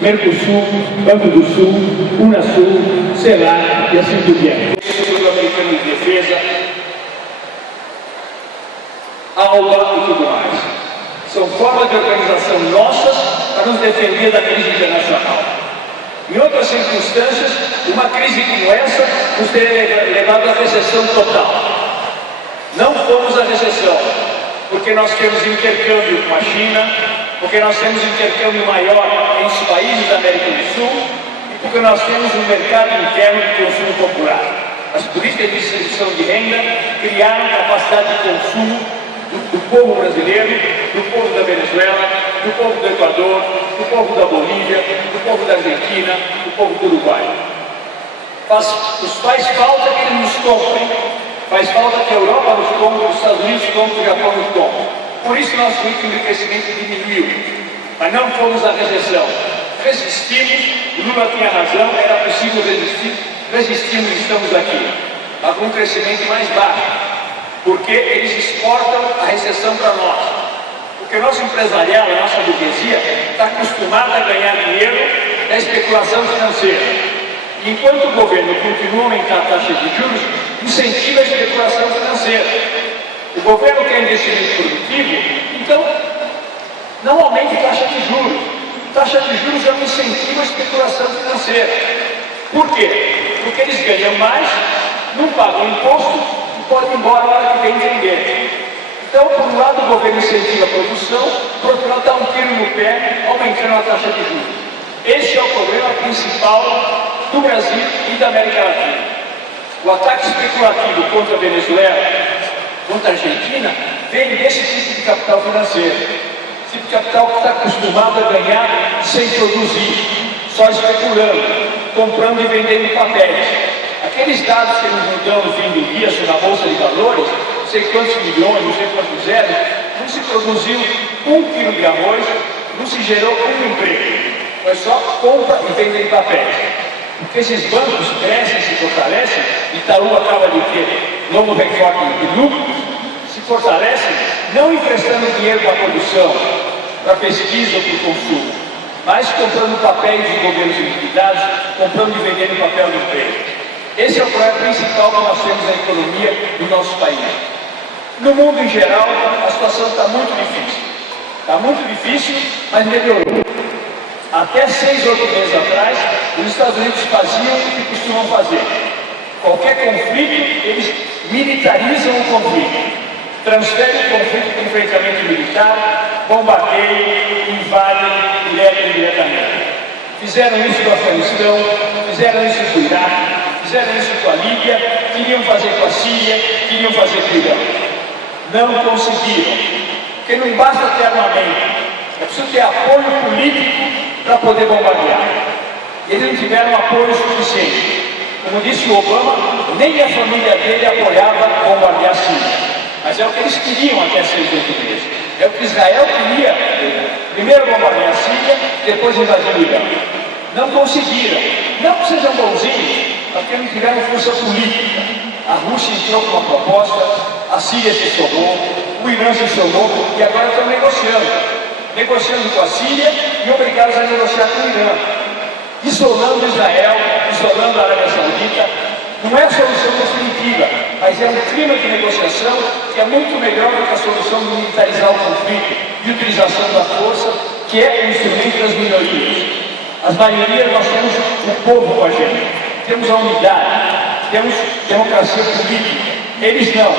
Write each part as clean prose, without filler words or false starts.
Mercosul, Banco do Sul, Unasul, CELAC e assim por diante. O Instituto Americano de Defesa, ALBA e tudo mais. São formas de organização nossas para nos defender da crise internacional. Em outras circunstâncias, uma crise como essa nos teria levado à recessão total. Não fomos à recessão, porque nós temos intercâmbio com a China, porque nós temos intercâmbio maior entre os países da América do Sul e porque nós temos um mercado interno de consumo popular. As políticas de distribuição de renda criaram capacidade de consumo do povo brasileiro, do povo da Venezuela, do povo do Equador, do povo da Bolívia, do povo da Argentina, do povo do Uruguai. Faz falta que eles nos comprem, faz falta que a Europa nos compre, os Estados Unidos comprem, o Japão nos compre. Por isso nosso ritmo de crescimento diminuiu, mas não fomos à recessão. Resistimos, Lula tinha razão, era possível resistir, resistimos e estamos aqui, mas com um crescimento mais baixo, porque eles exportam a recessão para nós. Porque o nosso empresariado, a nossa burguesia, está acostumada a ganhar dinheiro da especulação financeira. Enquanto o governo continua a aumentar a taxa de juros, incentiva a especulação financeira. O governo quer investimento produtivo, então não aumente a taxa de juros. Taxa de juros é um incentivo à especulação financeira. Por quê? Porque eles ganham mais, não pagam imposto e podem ir embora na hora que vem ninguém. Então, por um lado, o governo incentiva a produção, por outro lado, dá um tiro no pé, aumentando a taxa de juros. Esse é o problema principal do Brasil e da América Latina. O ataque especulativo contra a Venezuela, contra a Argentina, vem desse tipo de capital financeiro. Esse tipo de capital que está acostumado a ganhar sem produzir, só especulando, comprando e vendendo papéis. Aqueles dados que eles nos dão no fim do dia sobre a Bolsa de Valores, não sei quantos milhões, não sei quantos zeros, não se produziu 1 quilo de arroz, não se gerou um emprego. Foi só compra e venda de papéis. Porque esses bancos crescem, se fortalecem, Itaú acaba de ter novo recorde de lucros, se fortalecem não emprestando dinheiro para a produção, para a pesquisa ou para o consumo, mas comprando papéis de governos liquidados, comprando e vendendo papel de emprego. Esse é o problema principal que nós temos na economia do nosso país. No mundo em geral, a situação está muito difícil. Está muito difícil, mas melhorou. Até 6 ou 8 meses atrás, os Estados Unidos faziam o que costumam fazer. Qualquer conflito, eles militarizam o conflito. Transferem o conflito para enfrentamento militar, bombardeiam, invadem e levam diretamente. Fizeram isso no Afeganistão, fizeram isso com o Iraque, fizeram isso com a Líbia, queriam fazer com a Síria, queriam fazer com o Irã. Não conseguiram, porque não basta ter armamento, é preciso ter apoio político para poder bombardear. Eles não tiveram apoio suficiente. Como disse o Obama, nem a família dele apoiava bombardear a Síria. Mas é o que eles queriam até 6 ou 8 meses. É o que Israel queria. Primeiro bombardear a Síria, depois invadir o Irã. Não conseguiram. Não que sejam bonzinhos, porque não tiveram força política. A Rússia entrou com uma proposta, a Síria se somou, o Irã se somou e agora estão negociando. Negociando com a Síria e obrigados a negociar com o Irã. Isolando Israel, isolando a Arábia Saudita. Não é a solução definitiva, mas é um clima de negociação que é muito melhor do que a solução de militarizar o conflito e utilização da força, que é o instrumento das minorias. As maiorias nós temos o povo com a gente, temos a unidade, temos democracia política. Eles não.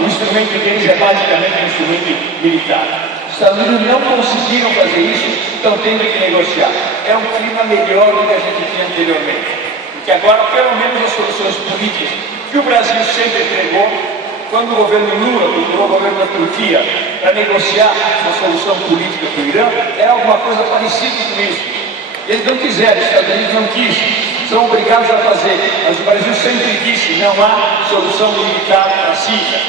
O instrumento deles é basicamente um instrumento militar. Os Estados Unidos não conseguiram fazer isso, estão tendo que negociar. É um clima melhor do que a gente tinha anteriormente. Porque agora, pelo menos as soluções políticas que o Brasil sempre entregou, quando o governo Lula procurou o governo da Turquia para negociar uma solução política com o Irã, era alguma coisa parecida com isso. Eles não quiseram, os Estados Unidos não quis, são obrigados a fazer. Mas o Brasil sempre disse, não há solução militar para a Síria,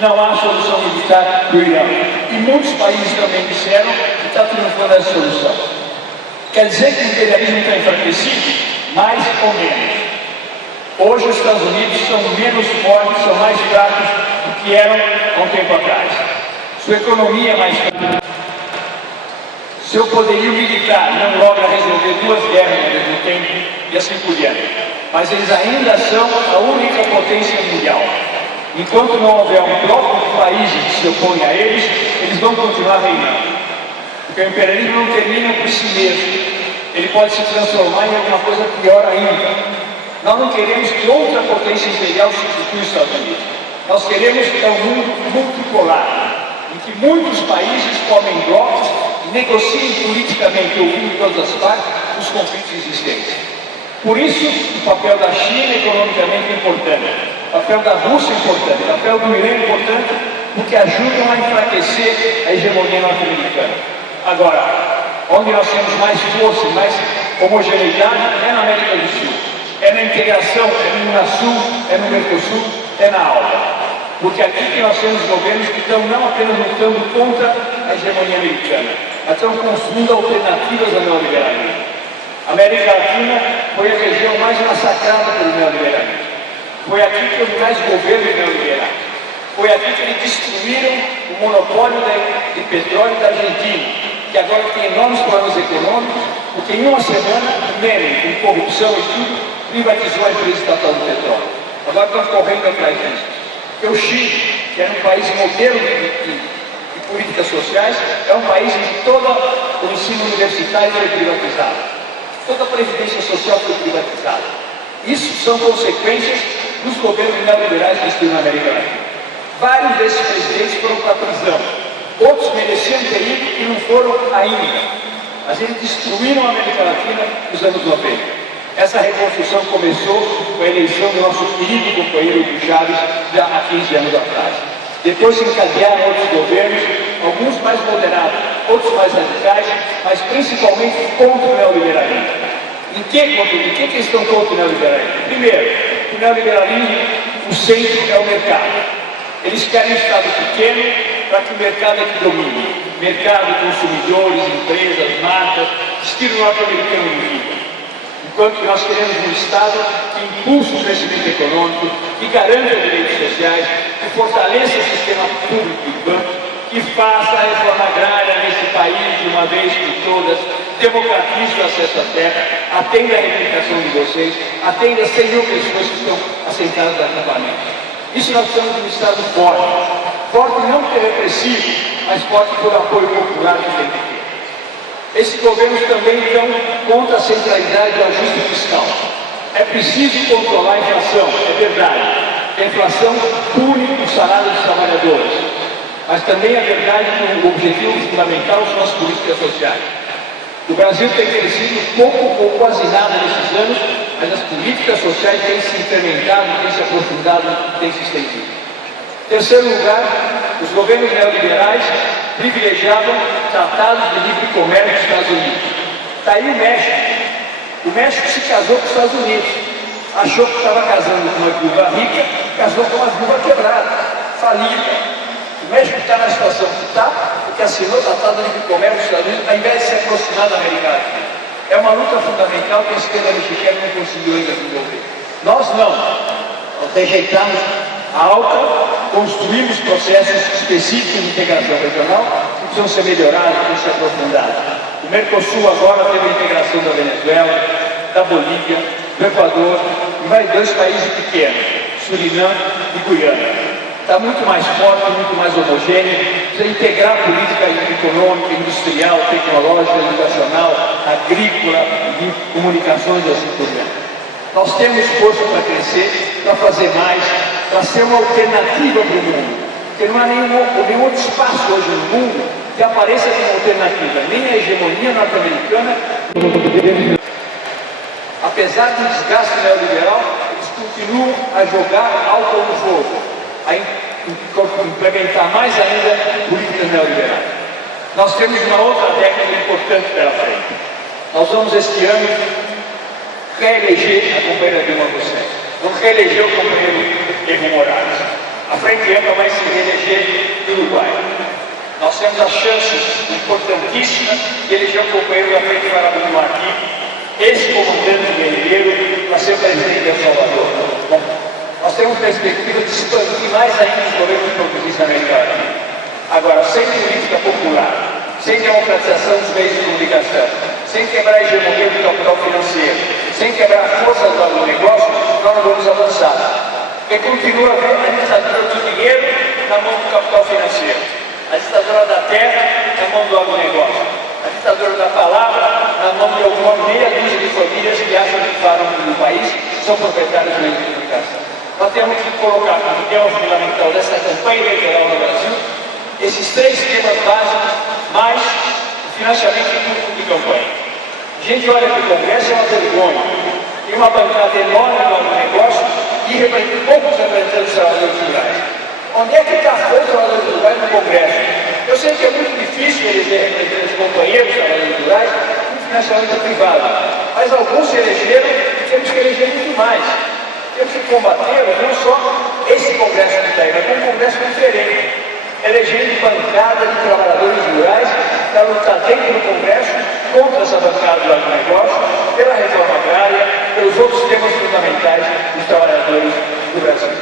não há solução militar para o Irã. E muitos países também disseram que está triunfando essa solução. Quer dizer que o imperialismo está enfraquecido? Mais ou menos. Hoje os Estados Unidos são menos fortes, são mais fracos do que eram há um tempo atrás. Sua economia é mais fraca. Seu poderio militar não logra resolver duas guerras ao mesmo tempo e assim por diante. Mas eles ainda são a única potência mundial. Enquanto não houver um bloco de países que se opõem a eles, eles vão continuar reinando. Porque o imperialismo não termina por si mesmo. Ele pode se transformar em alguma coisa pior ainda. Nós não queremos que outra potência imperial substitua os Estados Unidos. Nós queremos que é um mundo multipolar, em que muitos países formem blocos e negociem politicamente, ouvindo todas as partes, os conflitos existentes. Por isso, o papel da China economicamente é importante, o papel da Rússia é importante, o papel do Irã é importante, porque ajudam a enfraquecer a hegemonia norte-americana. Agora, onde nós temos mais força, mais homogeneidade, é na América do Sul. É na integração, é no Unasul, é no Mercosul, é na ALBA. Porque aqui que nós temos governos que estão não apenas lutando contra a hegemonia americana, mas estão construindo alternativas ao neoliberalismo. A América Latina foi a região mais massacrada pelo neoliberalismo. Foi aqui que houve mais governos neoliberais. Foi aqui que eles destruíram o monopólio de petróleo da Argentina, que agora tem enormes problemas econômicos, porque em uma semana, Menem, com corrupção e tudo, privatizou a empresa estatal do petróleo. Agora estão correndo atrás disso. Porque o Chile, que era um país modelo de políticas sociais, é um país em que todo o ensino universitário foi privatizado. Toda a previdência social foi privatizada. Isso são consequências dos governos neoliberais que estão na América Latina. Vários desses presidentes foram para a prisão. Outros mereciam ter ido e não foram ainda. Mas eles destruíram a América Latina nos anos 90. Essa reconstrução começou com a eleição do nosso querido companheiro Hugo Chávez já há 15 anos atrás. Depois se encadearam outros governos, alguns mais moderados, outros mais radicais, mas principalmente contra o neoliberalismo. Em que eles estão contra o neoliberalismo? Primeiro, o neoliberalismo, o centro é o mercado. Eles querem um Estado pequeno para que o mercado é que domine. Mercado, consumidores, empresas, marcas, estilo norte-americano de vida. Enquanto que nós queremos um Estado que impulse o crescimento econômico, que garanta direitos sociais, que fortaleça o sistema público e banco, que faça a reforma agrária nesse país de uma vez por todas, democratize o acesso à terra, atenda a reivindicação de vocês, atenda as 100 mil pessoas que estão assentadas no acampamento. Isso nós precisamos de um Estado forte. Forte não porque é repressivo, mas forte por apoio popular que tem que ter. Esses governos também estão contra a centralidade do ajuste fiscal. É preciso controlar a inflação, é verdade. A inflação pune o salário dos trabalhadores. Mas também é verdade que o objetivo fundamental são as políticas sociais. O Brasil tem crescido pouco ou quase nada nesses anos, mas as políticas sociais têm se incrementado, têm se aprofundado, têm se estendido. Em terceiro lugar, os governos neoliberais privilegiavam tratados de livre comércio dos Estados Unidos. Está aí o México. O México se casou com os Estados Unidos. Achou que estava casando com uma viúva rica, casou com uma viúva quebrada, falida. O México está na situação que está, porque assinou o tratado de livre comércio dos Estados Unidos, ao invés de se aproximar da América Latina. É uma luta fundamental que a esquerda mexicana não conseguiu ainda desenvolver. Nós não. Nós rejeitamos a ALCA, construímos processos específicos de integração regional que precisam ser melhorados, precisam ser aprofundados. O Mercosul agora teve a integração da Venezuela, da Bolívia, do Equador e mais 2 países pequenos, Suriname e Guiana. Está muito mais forte, muito mais homogêneo, precisa integrar a política econômica, industrial, tecnológica, educacional, agrícola, de comunicações e assim por diante. Nós temos força para crescer, para fazer mais, para ser uma alternativa para o mundo. Porque não há nenhum outro espaço hoje no mundo que apareça como alternativa, nem a hegemonia norte-americana. Apesar do desgaste neoliberal, eles continuam a jogar álcool no fogo, a implementar mais ainda políticas neoliberais. Nós temos uma outra década importante pela frente. Nós vamos este ano reeleger a companheira Dilma Rousseff. Vamos reeleger o companheiro Evo Morales. A Frente Ampla vai se reeleger no Uruguai. Nós temos a chance importantíssima de eleger um companheiro da Frente Farabundo aqui, esse comandante guerreiro, para ser presidente de El Salvador. Bom, nós temos perspectiva de expandir mais ainda os governos progressistas na América Latina. Agora, sem política popular, sem democratização dos meios de comunicação, sem quebrar a hegemonia do capital financeiro, sem quebrar a força do agronegócio, nós não vamos avançar. Porque continua a ver a ditadura do dinheiro na mão do capital financeiro, a ditadura da terra na mão do agronegócio, a ditadura da palavra na mão de alguma meia dúzia de famílias que acham que falam do país, são proprietários do meio de comunicação. Nós temos que colocar como tema fundamental dessa campanha eleitoral no Brasil esses três temas básicos, mais o financiamento público de campanha. A gente olha para o Congresso, é uma vergonha. Tem uma bancada enorme no agronegócio e poucos representantes dos trabalhadores rurais. Onde é que está o trabalhador rural no Congresso? Eu sei que é muito difícil eleger representantes companheiros trabalhadores rurais com financiamento privado, mas alguns se elegeram e temos que eleger muito mais. Temos que combater não só esse Congresso que está aí, mas um Congresso diferente, elegendo bancada de trabalhadores rurais para lutar dentro do Congresso contra essa bancada do agronegócio, pela reforma agrária, pelos outros temas fundamentais dos trabalhadores do Brasil.